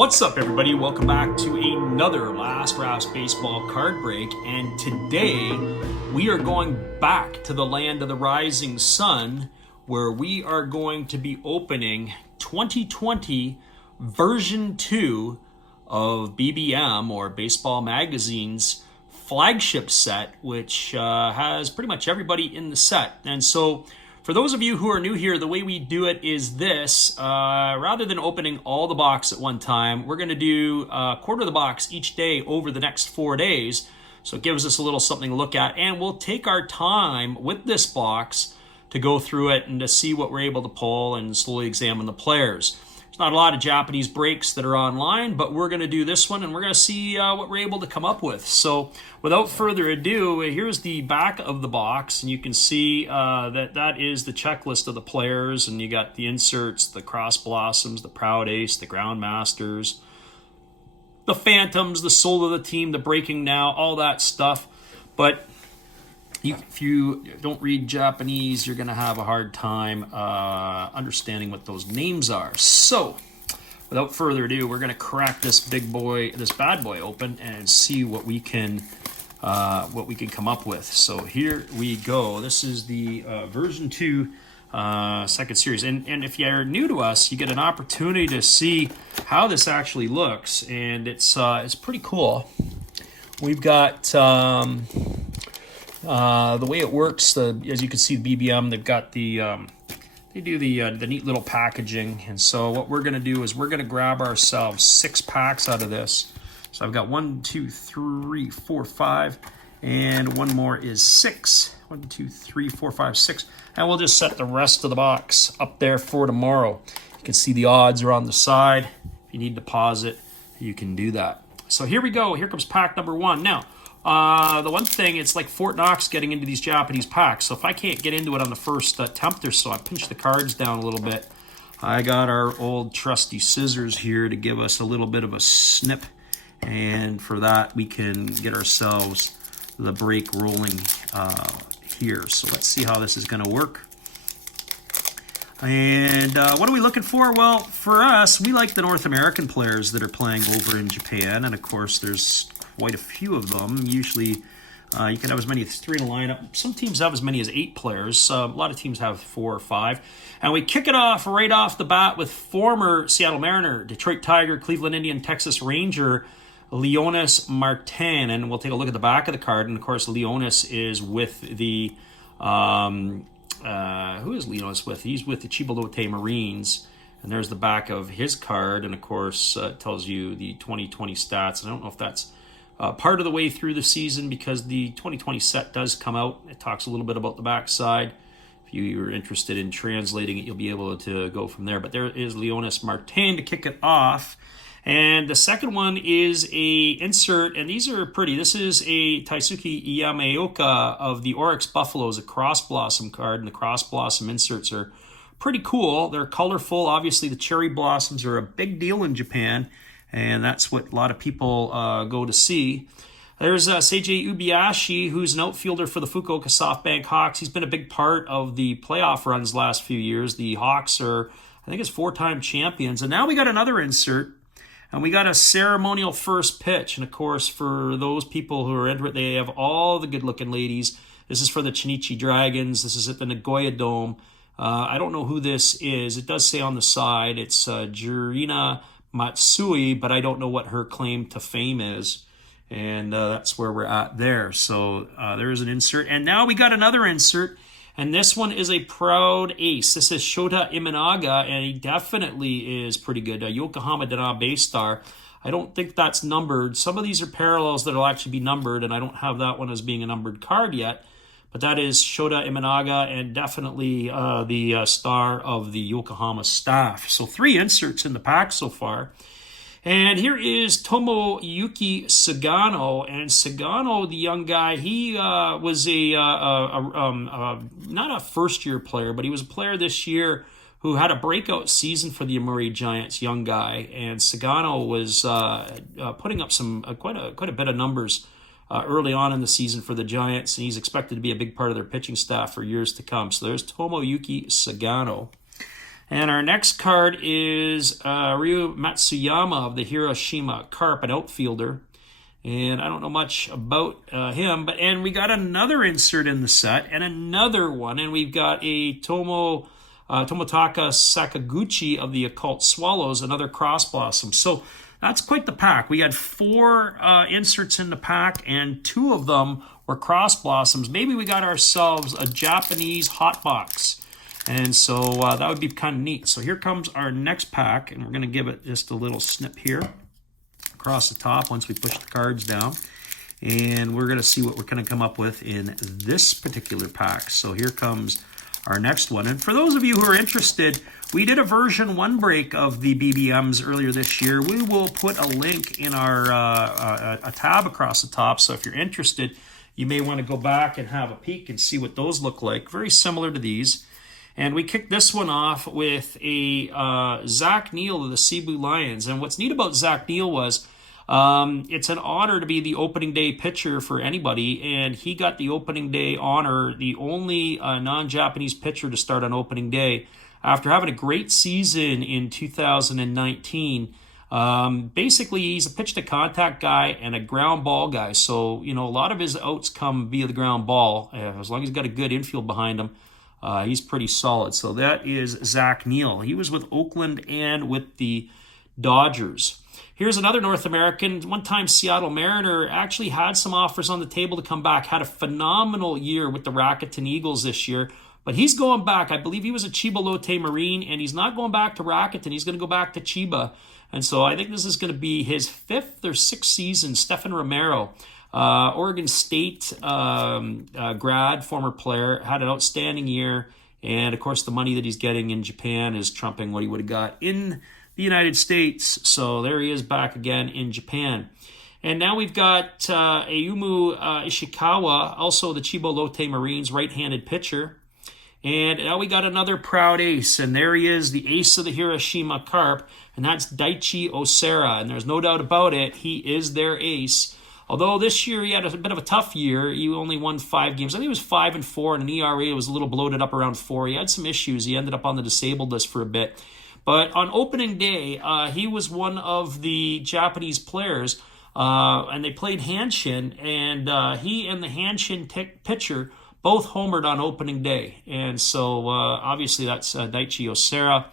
What's up, everybody? Welcome back to another Last Drafts Baseball card break. And today we are going back to the land of the rising sun, where we are going to be opening 2020 version 2 of BBM, or Baseball Magazine's flagship set, which has pretty much everybody in the set. And so for those of you who are new here, the way we do it is this. Rather than opening all the box at one time, we're going to do a quarter of the box each day over the next 4 days. So it gives us a little something to look at. And we'll take our time with this box to go through it and to see what we're able to pull and slowly examine the players. There's not a lot of Japanese breaks that are online, but we're going to do this one and we're going to see what we're able to come up with. So without further ado, here's the back of the box, and you can see that is the checklist of the players, and you got the inserts, the cross blossoms, the proud ace, the ground masters, the phantoms, the soul of the team, the breaking now, all that stuff. But if you don't read Japanese, you're going to have a hard time understanding what those names are. So, without further ado, we're going to crack this bad boy open and see what we can come up with. So here we go. This is the version 2 second series, and if you're new to us, you get an opportunity to see how this actually looks, and it's pretty cool. We've got the way it works, as you can see, the BBM, they've got they do the neat little packaging. And so what we're going to do is we're going to grab ourselves 6 packs out of this. So I've got 1, 2, 3, 4, 5, and one more is 6. 1, 2, 3, 4, 5, 6. And we'll just set the rest of the box up there for tomorrow. You can see the odds are on the side. If you need to pause it, you can do that. So here we go. Here comes pack number 1. Now, the one thing, it's like Fort Knox getting into these Japanese packs. So if I can't get into it on the first attempt or so, I pinch the cards down a little bit. I got our old trusty scissors here to give us a little bit of a snip. And for that, we can get ourselves the break rolling here. So let's see how this is going to work. And what are we looking for? Well, for us, we like the North American players that are playing over in Japan. And of course, there's quite a few of them. Usually, you can have as many as 3 in a lineup. Some teams have as many as 8 players. A lot of teams have 4 or 5. And we kick it off right off the bat with former Seattle Mariner, Detroit Tiger, Cleveland Indian, Texas Ranger, Leonis Martin. And we'll take a look at the back of the card. And of course, Leonis is with the who is Leonis with? He's with the Chibolote Marines. And there's the back of his card. And of course, it tells you the 2020 stats. And I don't know if that's part of the way through the season, because the 2020 set does come out. It talks a little bit about the backside. If you're interested in translating it, you'll be able to go from there. But there is Leonis Martin to kick it off. And the second one is a insert, and these are pretty. This is a Taisuke Yamaoka of the Oryx Buffaloes, a cross blossom card, and the cross blossom inserts are pretty cool. They're colorful. Obviously, the cherry blossoms are a big deal in Japan, and that's what a lot of people go to see. There's Seiji Ubiashi, who's an outfielder for the Fukuoka SoftBank Hawks. He's been a big part of the playoff runs last few years. The Hawks are, I think it's 4-time champions. And now we got another insert, and we got a ceremonial first pitch. And of course, for those people who are into it, they have all the good-looking ladies. This is for the Chinichi Dragons. This is at the Nagoya Dome. I don't know who this is. It does say on the side it's Jurina Matsui, but I don't know what her claim to fame is. And that's where we're at there. So there is an insert. And now we got another insert. And this one is a proud ace. This is Shota Imanaga, and he definitely is pretty good. Yokohama Dana base star. I don't think that's numbered. Some of these are parallels that will actually be numbered, and I don't have that one as being a numbered card yet. But that is Shota Imanaga, and definitely the star of the Yokohama staff. So 3 inserts in the pack so far. And here is Tomoyuki Sagano. And Sagano, the young guy, he was not a first-year player, but he was a player this year who had a breakout season for the Yomiuri Giants, young guy. And Sagano was putting up some quite a bit of numbers early on in the season for the Giants, and he's expected to be a big part of their pitching staff for years to come. So there's Tomoyuki Sagano. And our next card is Ryu Matsuyama of the Hiroshima Carp, an outfielder. And I don't know much about him, and we got another insert in the set and another one, and we've got a Tomotaka Sakaguchi of the Occult Swallows, another cross blossom. So that's quite the pack. We had 4 inserts in the pack, and 2 of them were cross blossoms. Maybe we got ourselves a Japanese hot box, and so that would be kind of neat. So here comes our next pack, and we're going to give it just a little snip here across the top once we push the cards down, and we're going to see what we're going to come up with in this particular pack. So here comes our next one, and for those of you who are interested, we did a version 1 break of the BBMs earlier this year. We will put a link in our a tab across the top, so if you're interested, you may want to go back and have a peek and see what those look like. Very similar to these. And we kicked this one off with a Zach Neal of the Cebu Lions. And what's neat about Zach Neal was it's an honor to be the opening day pitcher for anybody. And he got the opening day honor, the only non-Japanese pitcher to start on opening day. After having a great season in 2019, basically he's a pitch to contact guy and a ground ball guy. So, you know, a lot of his outs come via the ground ball. As long as he's got a good infield behind him. He's pretty solid. So that is Zach Neal. He was with Oakland and with the Dodgers. Here's another North American. One-time Seattle Mariner, actually had some offers on the table to come back. Had a phenomenal year with the Rakuten Eagles this year. But he's going back. I believe he was a Chiba Lotte Marine, and he's not going back to Rakuten. He's going to go back to Chiba. And so I think this is going to be his 5th or 6th season. Stephen Romero. Oregon State grad, former player, had an outstanding year, and of course the money that he's getting in Japan is trumping what he would have got in the United States. So there he is back again in Japan. And now we've got Ayumu Ishikawa, also the Chiba Lotte Marines, right-handed pitcher. And now we got another proud ace, and there he is, the ace of the Hiroshima Carp, and that's Daichi Osera. And there's no doubt about it, he is their ace. Although this year he had a bit of a tough year. He only won 5 games. I think it was 5-4, and an ERA was a little bloated up around 4. He had some issues. He ended up on the disabled list for a bit. But on opening day, he was one of the Japanese players, and they played Hanshin, and he and the Hanshin pitcher both homered on opening day. And so obviously that's Daichi Osera.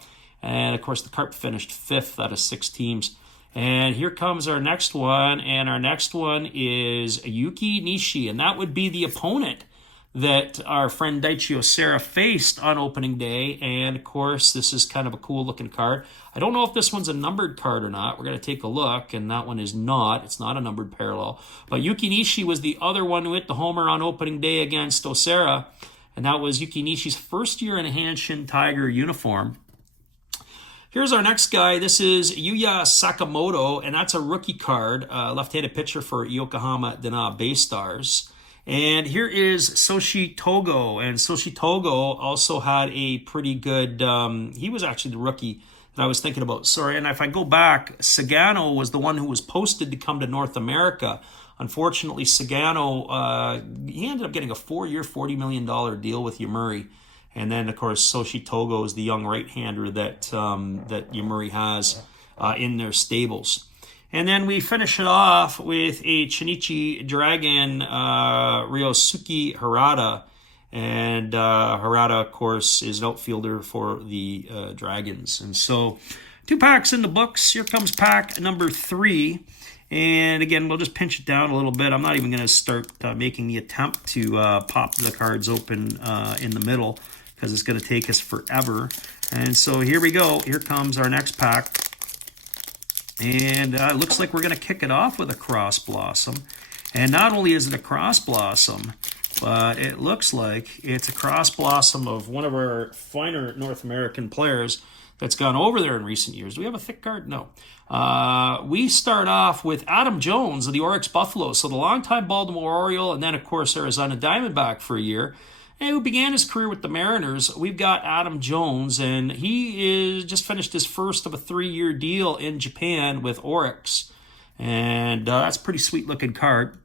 And of course the Carp finished 5th out of 6 teams. And here comes our next one, and our next one is Yuki Nishi, and that would be the opponent that our friend Daichi Osera faced on opening day. And of course, this is kind of a cool looking card. I don't know if this one's a numbered card or not. We're going to take a look, and that one is not. It's not a numbered parallel. But Yuki Nishi was the other one who hit the homer on opening day against Osera, and that was Yuki Nishi's first year in a Hanshin Tiger uniform. Here's our next guy. This is Yuya Sakamoto, and that's a rookie card, left-handed pitcher for Yokohama Dana Bay Stars. And here is Soshi Togo, and Soshi Togo also had a pretty good, he was actually the rookie that I was thinking about. Sorry, and if I go back, Sagano was the one who was posted to come to North America. Unfortunately, Sagano, he ended up getting a 4-year, $40 million deal with Yomiuri. And then, of course, Soshi Togo is the young right-hander that Yomiuri has in their stables. And then we finish it off with a Chinichi Dragon, Ryosuke Harada. And Harada, of course, is an outfielder for the Dragons. And so 2 packs in the books. Here comes pack number 3. And again, we'll just pinch it down a little bit. I'm not even going to start making the attempt to pop the cards open in the middle, because it's going to take us forever. And so here we go. Here comes our next pack. And it looks like we're going to kick it off with a Cross Blossom. And not only is it a Cross Blossom, but it looks like it's a Cross Blossom of one of our finer North American players that's gone over there in recent years. Do we have a thick card? No. We start off with Adam Jones of the Oryx Buffaloes. So the longtime Baltimore Oriole, and then, of course, Arizona Diamondback for a year, and who began his career with the Mariners. We've got Adam Jones, and he is just finished his first of a 3-year deal in Japan with Oryx. And that's a pretty sweet-looking card.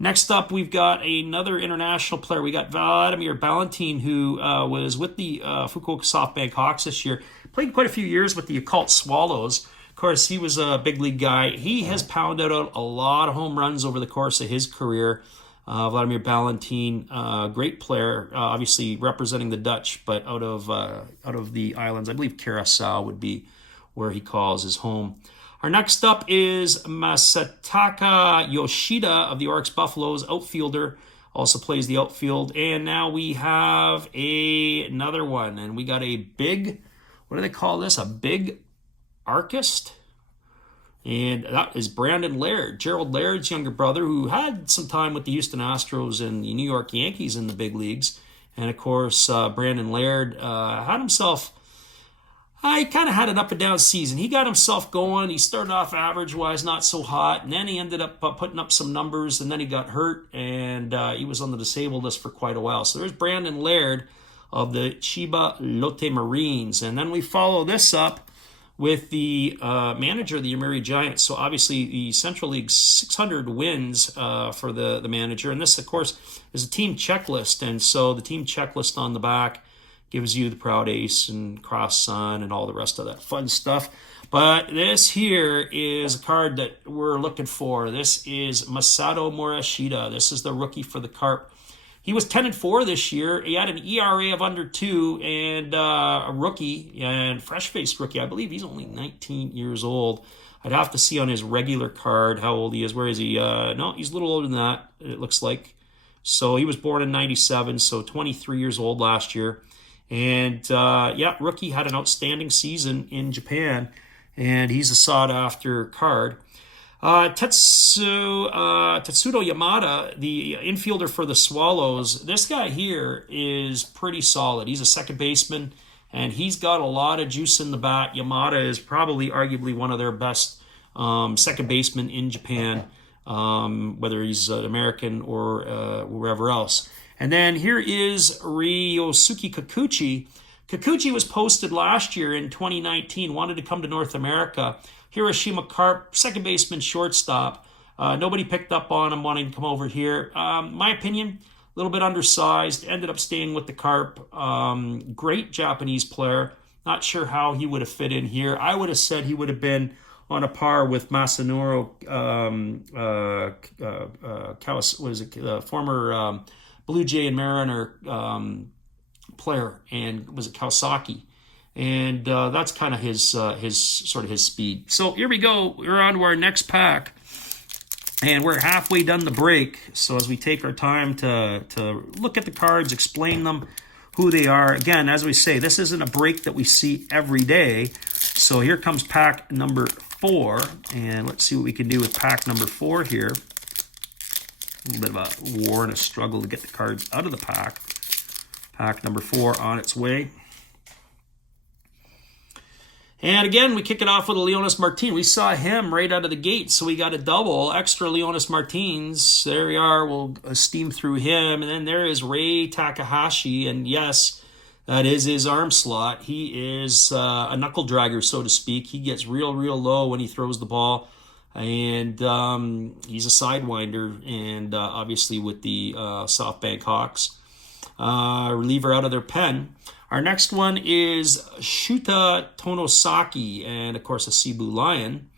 Next up, we've got another international player. We got Vladimir Ballantyne, who was with the Fukuoka SoftBank Hawks this year. Played quite a few years with the Occult Swallows. Of course, he was a big league guy. He has pounded out a lot of home runs over the course of his career. Vladimir Ballantyne, great player, obviously representing the Dutch, but out of the islands. I believe Curacao would be where he calls his home. Our next up is Masataka Yoshida of the Oryx Buffaloes, outfielder, also plays the outfield. And now we have another one, and we got a big, what do they call this? A big archist? And that is Brandon Laird, Gerald Laird's younger brother, who had some time with the Houston Astros and the New York Yankees in the big leagues. And of course, Brandon Laird had himself, he kind of had an up and down season. He got himself going. He started off average-wise, not so hot, and then he ended up putting up some numbers, and then he got hurt, and he was on the disabled list for quite a while. So there's Brandon Laird of the Chiba Lotte Marines. And then we follow this up with the manager of the Yomiuri Giants. So obviously the Central League 600 wins for the manager. And this, of course, is a team checklist. And so the team checklist on the back gives you the Proud Ace and Cross Sun and all the rest of that fun stuff. But this here is a card that we're looking for. This is Masato Morishita. This is the rookie for the Carp. He was 10-4 this year. He had an ERA of under 2 and a rookie and fresh-faced rookie. I believe he's only 19 years old. I'd have to see on his regular card how old he is. Where is he? No, he's a little older than that, it looks like. So he was born in 97, so 23 years old last year. And, rookie had an outstanding season in Japan, and he's a sought-after card. Tetsudo Yamada, the infielder for the Swallows, this guy here is pretty solid. He's a second baseman, and he's got a lot of juice in the bat. Yamada is probably arguably one of their best second basemen in Japan, whether he's American or wherever else. And then here is Ryosuke Kikuchi. Kikuchi was posted last year in 2019, wanted to come to North America. Hiroshima Carp, second baseman, shortstop. Nobody picked up on him wanting to come over here. My opinion, a little bit undersized. Ended up staying with the Carp. Great Japanese player. Not sure how he would have fit in here. I would have said he would have been on a par with Masanori former Blue Jay and Mariner player, and was it Kawasaki? And that's kind of his speed. So here we go. We're on to our next pack, and we're halfway done the break. So as we take our time to look at the cards, explain them, who they are. Again, as we say, this isn't a break that we see every day. So here comes pack number 4, and let's see what we can do with pack number 4 here. A little bit of a war and a struggle to get the cards out of the pack. Pack number 4 on its way. And again, we kick it off with a Leonys Martin. We saw him right out of the gate, so we got a double, extra Leonys Martins. There we are. We'll steam through him. And then there is Ray Takahashi, and yes, that is his arm slot. He is a knuckle dragger, so to speak. He gets real low when he throws the ball. And he's a sidewinder, and obviously with the SoftBank Hawks. Reliever out of their pen. Our next one is Shuta Tonosaki, and of course a Cebu Lion.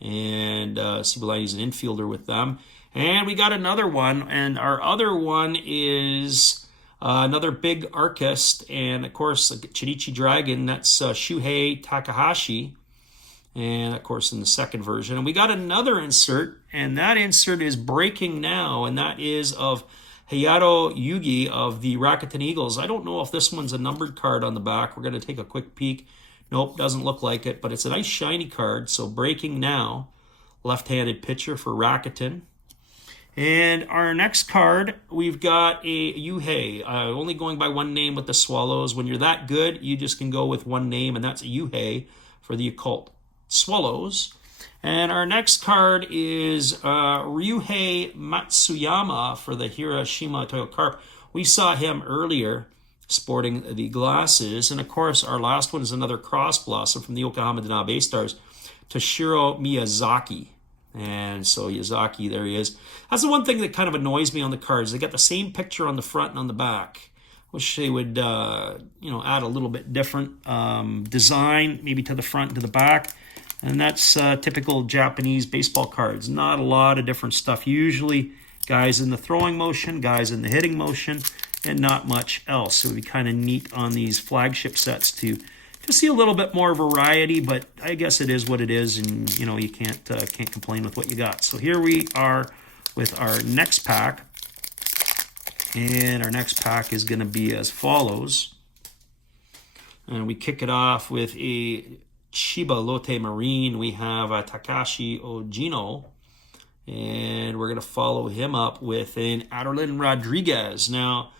And Cebu Lion is an infielder with them. And we got another one, and our other one is another big archist, and of course a Chirichi Dragon, that's Shuhei Takahashi. And of course in the second version. And we got another insert, and that insert is breaking now, and that is of Hayato Yugi of the Rakuten Eagles. I don't know if this one's a numbered card on the back. We're going to take a quick peek. Nope, doesn't look like it, but it's a nice shiny card. So breaking now, left-handed pitcher for Rakuten. And our next card, we've got a Yuhei, only going by one name with the Swallows. When you're that good, you just can go with one name, and that's a Yuhei for the Occult Swallows. And our next card is Ryuhei Matsuyama for the Hiroshima Toyo Carp. We saw him earlier sporting the glasses. And of course, our last one is another cross blossom from the Yokohama Danabe Stars, Toshiro Miyazaki. And so Miyazaki, there he is. That's the one thing that kind of annoys me on the cards. They got the same picture on the front and on the back. Wish they would, add a little bit different design, maybe to the front and to the back. And that's typical Japanese baseball cards. Not a lot of different stuff. Usually guys in the throwing motion, guys in the hitting motion, and not much else. So it would be kind of neat on these flagship sets to see a little bit more variety, but I guess it is what it is, and you can't complain with what you got. So here we are with our next pack, and our next pack is going to be as follows. And we kick it off with a Chiba Lotte Marine. We have a Takashi Ojino, and we're going to follow him up with an Aderlin Rodriguez. Now,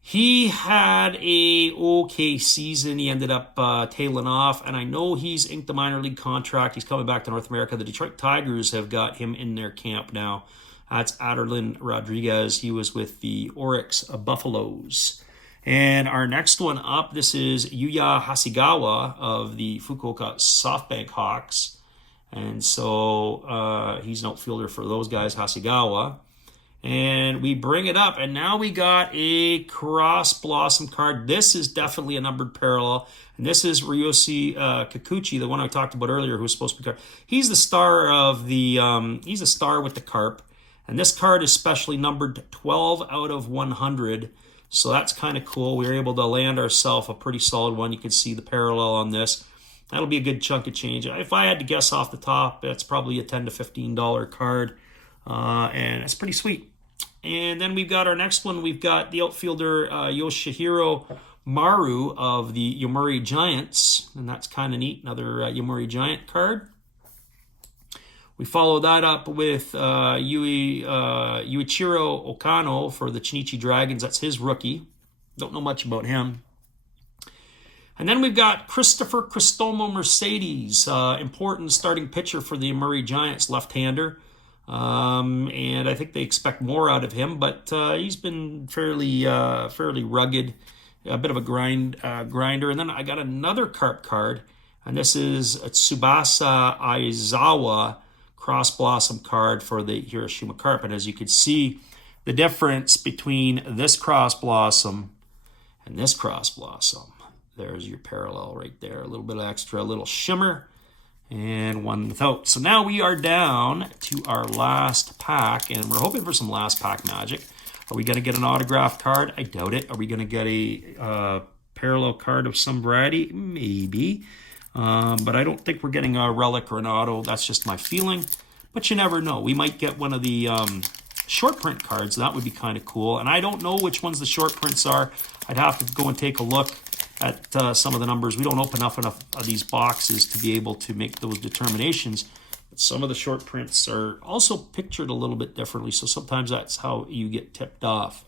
he had a okay season. He ended up tailing off, and I know he's inked the minor league contract. He's coming back to North America. The Detroit Tigers have got him in their camp now. That's Aderlin Rodriguez. He was with the Oryx Buffaloes. And our next one up, this is Yuya Hasegawa of the Fukuoka SoftBank Hawks. And so he's an outfielder for those guys, Hasegawa. And we bring it up, and now we got a Cross Blossom card. This is definitely a numbered parallel, and this is Ryoshi Kikuchi, the one I talked about earlier, who's supposed to be card. He's the star of the. He's a star with the Carp, and this card is specially numbered 12 out of 100. So that's kind of cool. We were able to land ourselves a pretty solid one. You can see the parallel on this. That'll be a good chunk of change. If I had to guess off the top, that's probably a $10 to $15 card, and it's pretty sweet. And then we've got our next one. We've got the outfielder Yoshihiro Maru of the Yomiuri Giants, and that's kind of neat. Another Yomiuri Giant card. We follow that up with Yuichiro Okano for the Chinichi Dragons. That's his rookie. Don't know much about him. And then we've got Christopher Cristomo Mercedes, important starting pitcher for the Yomiuri Giants, left-hander. And I think they expect more out of him, but he's been fairly rugged, a bit of a grinder. And then I got another Carp card, and this is a Tsubasa Aizawa Cross Blossom card for the Hiroshima Carp. And as you can see, the difference between this Cross Blossom and this Cross Blossom, there's your parallel right there. A little bit extra, a little shimmer, and one without. So now we are down to our last pack, and we're hoping for some last pack magic. Are we going to get an autograph card? I doubt it. Are we going to get a parallel card of some variety? Maybe. But I don't think we're getting a relic or an auto. That's just my feeling. But you never know. We might get one of the short print cards. That would be kind of cool. And I don't know which ones the short prints are. I'd have to go and take a look at some of the numbers. We don't open up enough of these boxes to be able to make those determinations. But some of the short prints are also pictured a little bit differently, so sometimes that's how you get tipped off.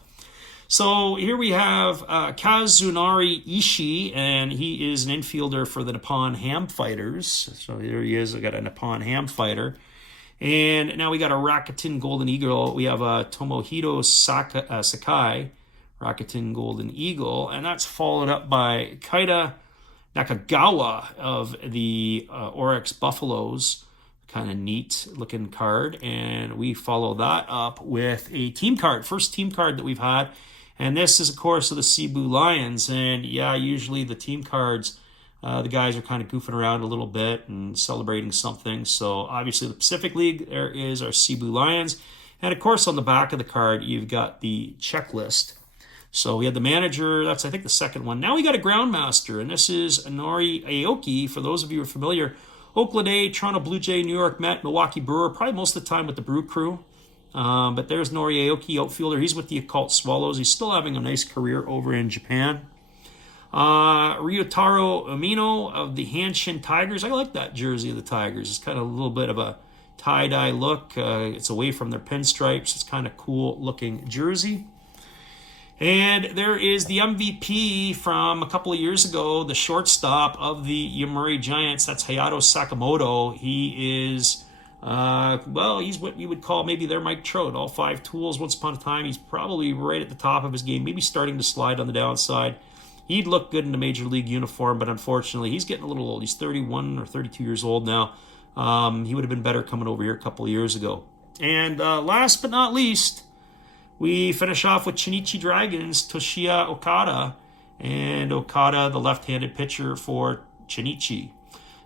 So here we have Kazunari Ishii, and he is an infielder for the Nippon Ham Fighters. So there he is. I got a Nippon Ham Fighter. And now we got a Rakuten Golden Eagle. We have a Tomohiro Sakai, Rakuten Golden Eagle, and that's followed up by Kaida Nakagawa of the Oryx Buffaloes. Kind of neat looking card. And we follow that up with a team card, first team card that we've had. And this is, of course, of the Cebu Lions. And yeah, usually the team cards, the guys are kind of goofing around a little bit and celebrating something. So obviously the Pacific League, there is our Cebu Lions. And of course on the back of the card, you've got the checklist. So we had the manager, that's I think the second one. Now we got a groundmaster, and this is Nori Aoki. For those of you who are familiar, Oakland A, Toronto Blue Jay, New York Met, Milwaukee Brewer, probably most of the time with the Brew Crew. But there's Nori Aoki, outfielder. He's with the Occult Swallows. He's still having a nice career over in Japan. Ryotaro Umino of the Hanshin Tigers. I like that jersey of the Tigers. It's kind of a little bit of a tie-dye look. It's away from their pinstripes. It's kind of cool looking jersey. And there is the MVP from a couple of years ago, the shortstop of the Yomiuri Giants. That's Hayato Sakamoto. He is, he's what you would call maybe their Mike Trout. All five tools once upon a time. He's probably right at the top of his game, maybe starting to slide on the downside. He'd look good in a major league uniform, but unfortunately, he's getting a little old. He's 31 or 32 years old now. He would have been better coming over here a couple of years ago. And last but not least, we finish off with Chinichi Dragons, Toshiya Okada, and Okada, the left-handed pitcher for Chinichi.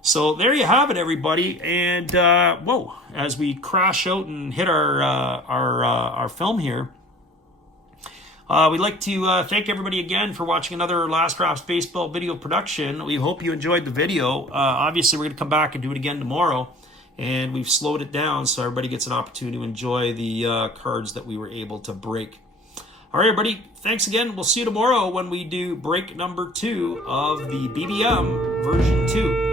So there you have it, everybody. And whoa, as we crash out and hit our film here, we'd like to thank everybody again for watching another Last Drafts Baseball video production. We hope you enjoyed the video. Obviously, we're going to come back and do it again tomorrow. And we've slowed it down so everybody gets an opportunity to enjoy the cards that we were able to break. All right, everybody. Thanks again. We'll see you tomorrow when we do break number 2 of the BBM version 2.